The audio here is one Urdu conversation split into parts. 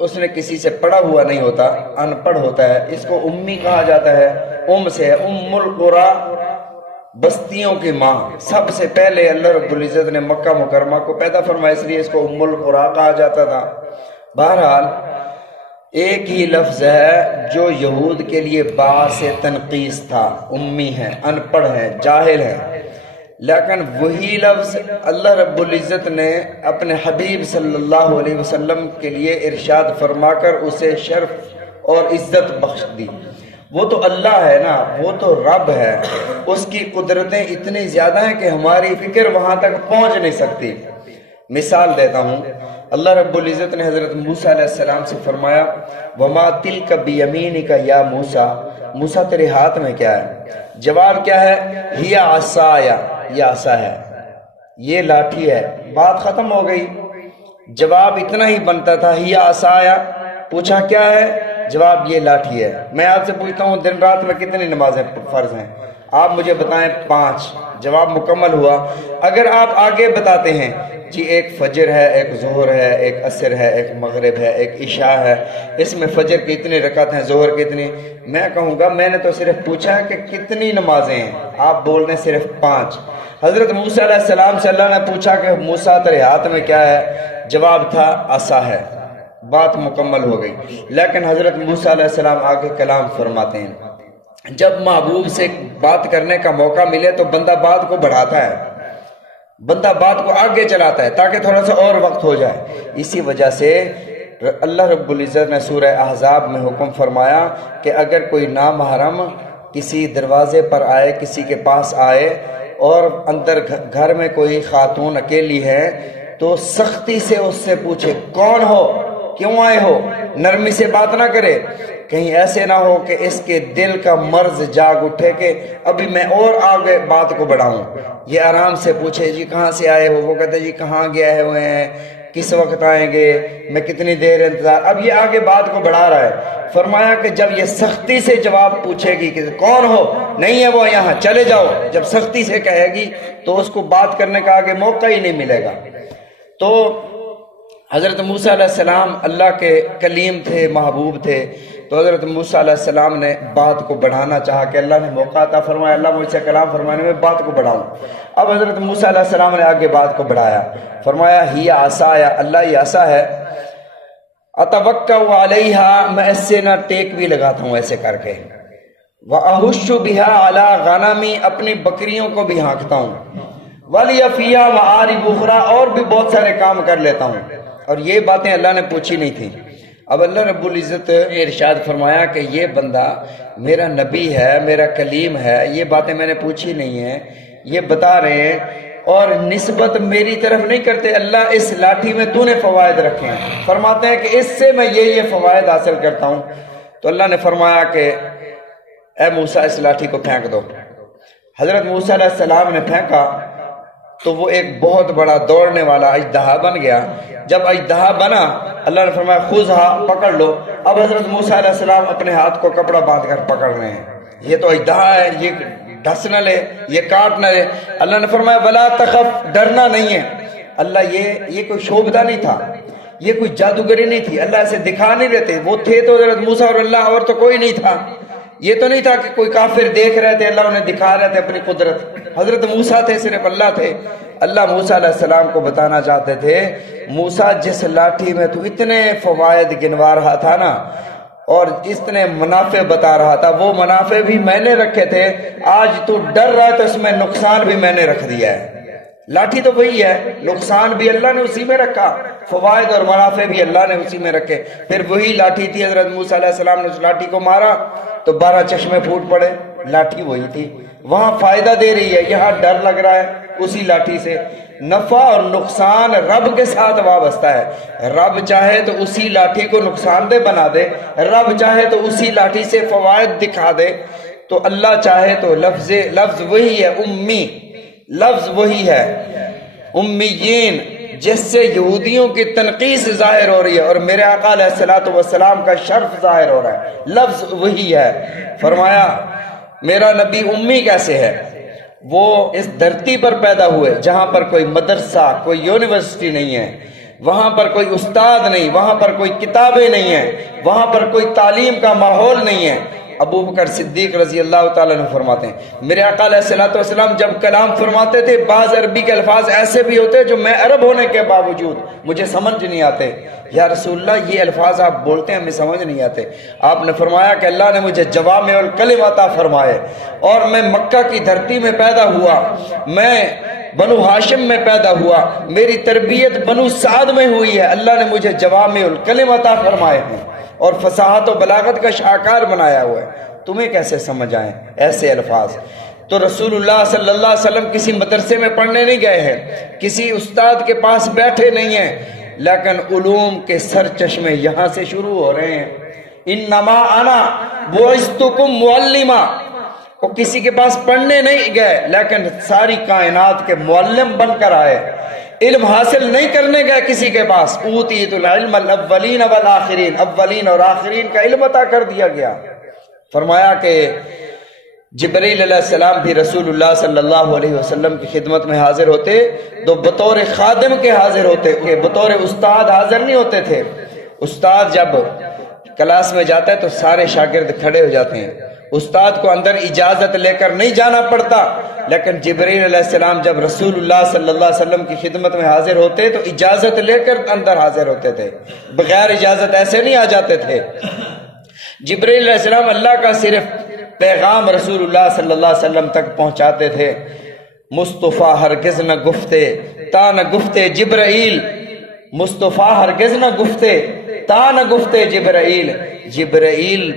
اس نے کسی سے پڑھا ہوا نہیں ہوتا، ان پڑھ ہوتا ہے، اس کو امی کہا جاتا ہے۔ سے ہے ام القرى، بستیوں کی ماں۔ سب سے پہلے اللہ رب العزت نے مکہ مکرمہ کو پیدا فرمایا، اس لیے اس کو ام القرى کہا جاتا تھا۔ بہرحال ایک ہی لفظ ہے جو یہود کے لیے باعث تنقیص تھا، امی ہے، ان پڑھ ہے، جاہل ہے، لیکن وہی لفظ اللہ رب العزت نے اپنے حبیب صلی اللہ علیہ وسلم کے لیے ارشاد فرما کر اسے شرف اور عزت بخش دی۔ وہ تو اللہ ہے نا، وہ تو رب ہے، اس کی قدرتیں اتنی زیادہ ہیں کہ ہماری فکر وہاں تک پہنچ نہیں سکتی۔ مثال دیتا ہوں، اللہ رب العزت نے حضرت موسیٰ علیہ السلام سے فرمایا وَمَا تِلْكَ بِيَمِينِكَ یا موسیٰ، موسیٰ تیرے ہاتھ میں کیا ہے؟ جواب کیا ہے؟ ہِيَ عَصَايَ، یہ عصا ہے، یہ لاٹھی ہے۔ بات ختم ہو گئی۔ جواب اتنا ہی بنتا تھا، ہِيَ عَصَايَ۔ پوچھا کیا ہے؟ جواب یہ لاٹھی ہے۔ میں آپ سے پوچھتا ہوں دن رات میں کتنی نمازیں فرض ہیں؟ آپ مجھے بتائیں 5۔ جواب مکمل ہوا۔ اگر آپ آگے بتاتے ہیں جی ایک فجر ہے، ایک ظہر ہے، ایک عصر ہے، ایک مغرب ہے، ایک عشاء ہے، اس میں فجر کی اتنی رکعت ہیں، ظہر کی اتنی، میں کہوں گا میں نے تو صرف پوچھا ہے کہ کتنی نمازیں ہیں، آپ بول رہے ہیں صرف 5۔ حضرت موسیٰ علیہ السلام سے اللہ نے پوچھا کہ موسیٰ تیرے ہاتھ میں کیا ہے؟ جواب تھا عصا ہے۔ بات مکمل ہو گئی۔ لیکن حضرت موسیٰ علیہ السلام آگے کلام فرماتے ہیں، جب محبوب سے بات کرنے کا موقع ملے تو بندہ بات کو بڑھاتا ہے، بندہ بات کو آگے چلاتا ہے تاکہ تھوڑا سا اور وقت ہو جائے۔ اسی وجہ سے اللہ رب العزت نے سورہ احزاب میں حکم فرمایا کہ اگر کوئی نامحرم کسی دروازے پر آئے، کسی کے پاس آئے اور اندر گھر میں کوئی خاتون اکیلی ہے تو سختی سے اس سے پوچھے کون ہو، کیوں آئے ہو، نرمی سے بات نہ کرے، کہیں ایسے نہ ہو کہ اس کے دل کا مرض جاگ اٹھے کہ ابھی میں اور آگے بات کو بڑھاؤں۔ یہ آرام سے پوچھے جی کہاں سے آئے ہو، وہ کہتے جی کہاں گئے ہوئے ہیں، کس وقت آئیں گے، میں کتنی دیر انتظار، اب یہ آگے بات کو بڑھا رہا ہے۔ فرمایا کہ جب یہ سختی سے جواب پوچھے گی کہ کون ہو، نہیں ہے وہ یہاں، چلے جاؤ، جب سختی سے کہے گی تو اس کو بات کرنے کا آگے موقع ہی نہیں ملے گا۔ تو حضرت موسیٰ علیہ السلام اللہ کے کلیم تھے، محبوب تھے، تو حضرت موسیٰ علیہ السلام نے بات کو بڑھانا چاہا کہ اللہ نے موقع عطا فرمایا، اللہ مجھ سے کلام فرمانے میں بات کو بڑھاؤں۔ اب حضرت موسیٰ علیہ السلام نے آگے بات کو بڑھایا، فرمایا ہی عصایا، اللہ یہ عصا ہے، اتوکا علیہا، میں اس سے نہ ٹیک بھی لگاتا ہوں ایسے کر کے، واہش بہا علی غنمی، اپنی بکریوں کو بھی ہانکتا ہوں، ولی فیہا معارب اخری، اور بھی بہت سارے کام کر لیتا ہوں۔ اور یہ باتیں اللہ نے پوچھی نہیں تھی۔ اب اللہ رب العزت نے ارشاد فرمایا کہ یہ بندہ میرا نبی ہے، میرا کلیم ہے، یہ باتیں میں نے پوچھی نہیں ہیں، یہ بتا رہے ہیں اور نسبت میری طرف نہیں کرتے، اللہ اس لاٹھی میں تو نے فوائد رکھے ہیں، فرماتے ہیں کہ اس سے میں یہ فوائد حاصل کرتا ہوں۔ تو اللہ نے فرمایا کہ اے موسیٰ اس لاٹھی کو پھینک دو۔ حضرت موسیٰ علیہ السلام نے پھینکا تو وہ ایک بہت بڑا دوڑنے والا اژدہا بن گیا۔ جب اژدہا بنا اللہ نے فرمایا خذھا، پکڑ لو۔ اب حضرت موسیٰ علیہ السلام اپنے ہاتھ کو کپڑا باندھ کر پکڑ رہے ہیں، یہ تو اژدہا ہے، یہ ڈس نہ لے، یہ کاٹ نہ لے۔ اللہ نے فرمایا ولا تخف، ڈرنا نہیں ہے۔ اللہ یہ کوئی شوبدہ نہیں تھا، یہ کوئی جادوگری نہیں تھی، اللہ اسے دکھا نہیں رہتے، وہ تھے تو حضرت موسیٰ اور اللہ، اور تو کوئی نہیں تھا۔ یہ تو نہیں تھا کہ کوئی کافر دیکھ رہے تھے، اللہ انہیں دکھا رہے تھے اپنی قدرت، حضرت موسیٰ تھے، صرف اللہ تھے۔ اللہ موسیٰ علیہ السلام کو بتانا چاہتے تھے موسیٰ جس لاٹھی میں تو اتنے فوائد گنوا رہا تھا نا اور اتنے منافع بتا رہا تھا، وہ منافع بھی میں نے رکھے تھے، آج تو ڈر رہا ہے تو اس میں نقصان بھی میں نے رکھ دیا ہے۔ لاٹھی تو وہی ہے، نقصان بھی اللہ نے اسی میں رکھا، فوائد اور منافع بھی اللہ نے اسی میں رکھے۔ پھر وہی لاٹھی تھی، حضرت موسیٰ علیہ السلام نے اس لاٹھی کو مارا تو 12 چشمے پھوٹ پڑے، لاٹھی وہی تھی، وہاں فائدہ دے رہی ہے، یہاں ڈر لگ رہا ہے اسی لاٹھی سے۔ نفع اور نقصان رب کے ساتھ وابستہ ہے، رب چاہے تو اسی لاٹھی کو نقصان دہ بنا دے، رب چاہے تو اسی لاٹھی سے فوائد دکھا دے، تو اللہ چاہے تو لفظ وہی ہے، امی، لفظ وہی ہے، امیین، جس سے یہودیوں کی تنقیص ظاہر ہو رہی ہے اور میرے آقا علیہ الصلوۃ والسلام کا شرف ظاہر ہو رہا ہے، لفظ وہی ہے۔ فرمایا میرا نبی امی کیسے ہے؟ وہ اس دھرتی پر پیدا ہوئے جہاں پر کوئی مدرسہ، کوئی یونیورسٹی نہیں ہے، وہاں پر کوئی استاد نہیں، وہاں پر کوئی کتابیں نہیں ہیں، وہاں پر کوئی تعلیم کا ماحول نہیں ہے۔ ابو بکر صدیق رضی اللہ تعالیٰ عنہ فرماتے ہیں میرے آقا علیہ الصلوۃ والسلام جب کلام فرماتے تھے بعض عربی کے الفاظ ایسے بھی ہوتے جو میں عرب ہونے کے باوجود مجھے سمجھ نہیں آتے۔ یا رسول اللہ یہ الفاظ آپ بولتے ہیں ہمیں سمجھ نہیں آتے۔ آپ نے فرمایا کہ اللہ نے مجھے جوامع الکلم عطا فرمائے، اور میں مکہ کی دھرتی میں پیدا ہوا، میں بنو ہاشم میں پیدا ہوا، میری تربیت بنو سعد میں ہوئی ہے، اللہ نے مجھے جوامع الکلم عطا فرمائے ہیں اور فصاحت و بلاغت کا شاہکار بنایا ہوا ہے، تمہیں کیسے سمجھ آئیں ایسے الفاظ؟ تو رسول اللہ صلی اللہ علیہ وسلم کسی مدرسے میں پڑھنے نہیں گئے ہیں، کسی استاد کے پاس بیٹھے نہیں ہیں، لیکن علوم کے سر چشمے یہاں سے شروع ہو رہے ہیں۔ انما انا بعثتکم معلما، وہ کسی کے پاس پڑھنے نہیں گئے لیکن ساری کائنات کے معلم بن کر آئے، علم حاصل نہیں کرنے گئے کسی کے پاس۔ اوتیت العلم الاولین والآخرین، اولین اور آخرین کا علم عطا کر دیا گیا۔ فرمایا کہ جبریل علیہ السلام بھی رسول اللہ صلی اللہ علیہ وسلم کی خدمت میں حاضر ہوتے تو بطور خادم کے حاضر ہوتے، کہ بطور استاد حاضر نہیں ہوتے تھے۔ استاد جب کلاس میں جاتا ہے تو سارے شاگرد کھڑے ہو جاتے ہیں، استاد کو اندر اجازت لے کر نہیں جانا پڑتا، لیکن جبریل علیہ السلام جب رسول اللہ صلی اللہ علیہ وسلم کی خدمت میں حاضر ہوتے تو اجازت لے کر اندر حاضر ہوتے تھے، بغیر اجازت ایسے نہیں آ جاتے تھے۔ جبریل علیہ السلام اللہ کا صرف پیغام رسول اللہ صلی اللہ علیہ وسلم تک پہنچاتے تھے۔ مصطفیٰ ہرگز نہ گفتے تا نہ گفتے جبرائیل، مصطفیٰ ہرگز نہ گفتے تا نہ گفتے جبرائیل، جبرائیل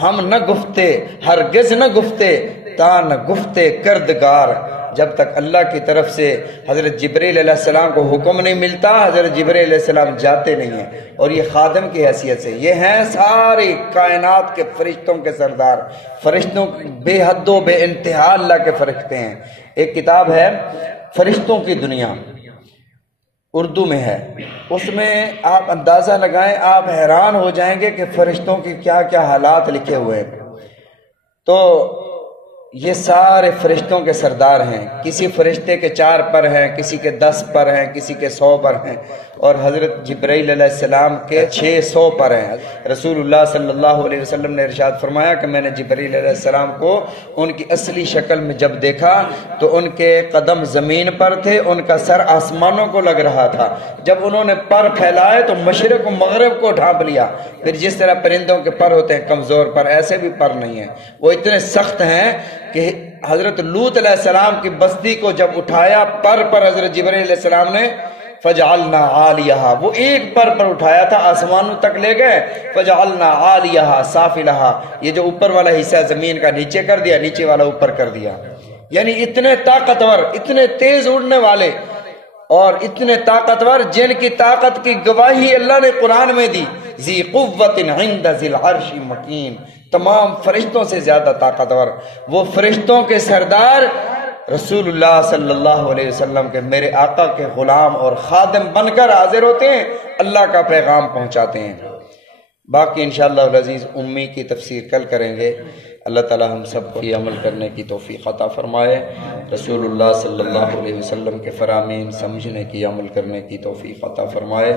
ہم نہ گفتے ہرگز نہ گفتے تا نہ گفتے کردگار۔ جب تک اللہ کی طرف سے حضرت جبریل علیہ السلام کو حکم نہیں ملتا حضرت جبریل علیہ السلام جاتے نہیں ہیں، اور یہ خادم کی حیثیت سے یہ ہیں ساری کائنات کے فرشتوں کے سردار، فرشتوں بے حد و بے انتہا اللہ کے فرشتے ہیں۔ ایک کتاب ہے فرشتوں کی دنیا، اردو میں ہے، اس میں آپ اندازہ لگائیں، آپ حیران ہو جائیں گے کہ فرشتوں کی کیا کیا حالات لکھے ہوئے ہیں۔ تو یہ سارے فرشتوں کے سردار ہیں، کسی فرشتے کے 4 پر ہیں، کسی کے 10 پر ہیں، کسی کے 100 پر ہیں، اور حضرت جبرائیل علیہ السلام کے 600 پر ہیں۔ رسول اللہ صلی اللہ علیہ وسلم نے ارشاد فرمایا کہ میں نے جبرائیل علیہ السلام کو ان کی اصلی شکل میں جب دیکھا تو ان کے قدم زمین پر تھے، ان کا سر آسمانوں کو لگ رہا تھا، جب انہوں نے پر پھیلائے تو مشرق و مغرب کو ڈھانپ لیا۔ پھر جس طرح پرندوں کے پر ہوتے ہیں کمزور پر، ایسے بھی پر نہیں ہیں، وہ اتنے سخت ہیں کہ حضرت لوط علیہ السلام کی بستی کو جب اٹھایا پر حضرت جبرائیل علیہ السلام نے فجعلنا عالیہا، وہ ایک پر اٹھایا تھا آسمانوں تک لے گئے، فجعلنا عالیہا سافلہا، یہ جو اوپر والا حصہ زمین کا نیچے کر دیا، نیچے والا اوپر کر دیا۔ یعنی اتنے طاقتور، اتنے تیز اڑنے والے اور اتنے طاقتور جن کی طاقت کی گواہی اللہ نے قرآن میں دی، ذی قوت عند ذی العرش مکین، تمام فرشتوں سے زیادہ طاقتور، وہ فرشتوں کے سردار رسول اللہ صلی اللہ علیہ وسلم کے میرے آقا کے غلام اور خادم بن کر حاضر ہوتے ہیں، اللہ کا پیغام پہنچاتے ہیں۔ باقی انشاءاللہ العزیز امی کی تفسیر کل کریں گے۔ اللہ تعالی ہم سب کو عمل کرنے کی توفیق عطا فرمائے، رسول اللہ صلی اللہ علیہ وسلم کے فرامین سمجھنے کی، عمل کرنے کی توفیق عطا فرمائے۔